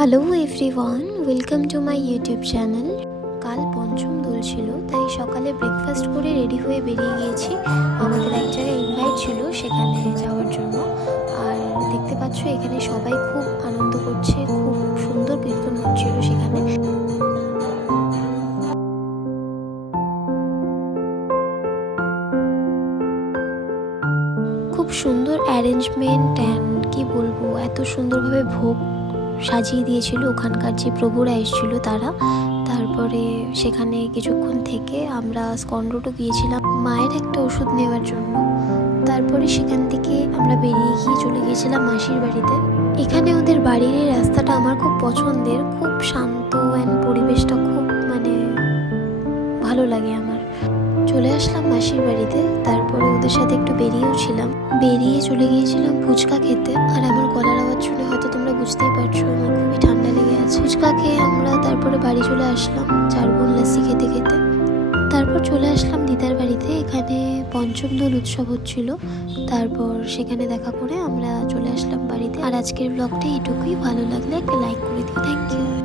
Hello everyone, welcome to my YouTube channel. কাল পঞ্চম দোল ছিল, তাই সকালে ব্রেকফাস্ট করে রেডি হয়ে বেরিয়ে গিয়েছি। আমাদের এক জায়গায় ইনভাইট ছিল সেখানে যাওয়ার জন্য। আর দেখতে পাচ্ছ এখানে সবাই খুব আনন্দ করছে, খুব সুন্দর কীর্তন হচ্ছিল সেখানে। খুব সুন্দর অ্যারেঞ্জমেন্ট অ্যান্ড কি বলবো, এত সুন্দরভাবে ভোগ সাজিয়ে দিয়েছিল ওখানকার যে প্রভুরা এসেছিল তারা। তারপরে সেখানে কিছুক্ষণ থেকে আমরা স্কন রোডও গিয়েছিলাম মায়ের একটা ওষুধ নেওয়ার জন্য। তারপরে সেখান থেকে আমরা বেরিয়ে গিয়ে চলে গিয়েছিলাম মাসির বাড়িতে। এখানে ওদের বাড়ির এই রাস্তাটা আমার খুব পছন্দের, খুব শান্ত অ্যান্ড পরিবেশটা খুব ভালো লাগে আমার। চলে আসলাম মাসির বাড়িতে, তারপরে ওদের সাথে একটু বেরিয়েও ছিলাম। বেরিয়ে চলে গিয়েছিলাম ফুচকা খেতে। আর আমার গলার আওয়াজ শুনে হয়তো তোমরা বুঝতেই পারছো আমার খুবই ঠান্ডা লেগে আছে। ফুচকা খেয়ে আমরা তারপরে বাড়ি চলে আসলাম চার বোন লাস্সি খেতে খেতে। তারপর চলে আসলাম দিদার বাড়িতে, এখানে পঞ্চম দোল উৎসব হচ্ছিল। তারপর সেখানে দেখা করে আমরা চলে আসলাম বাড়িতে। আর আজকের ব্লগটা এইটুকুই, ভালো লাগলে একটা লাইক করে দিও। Thank you.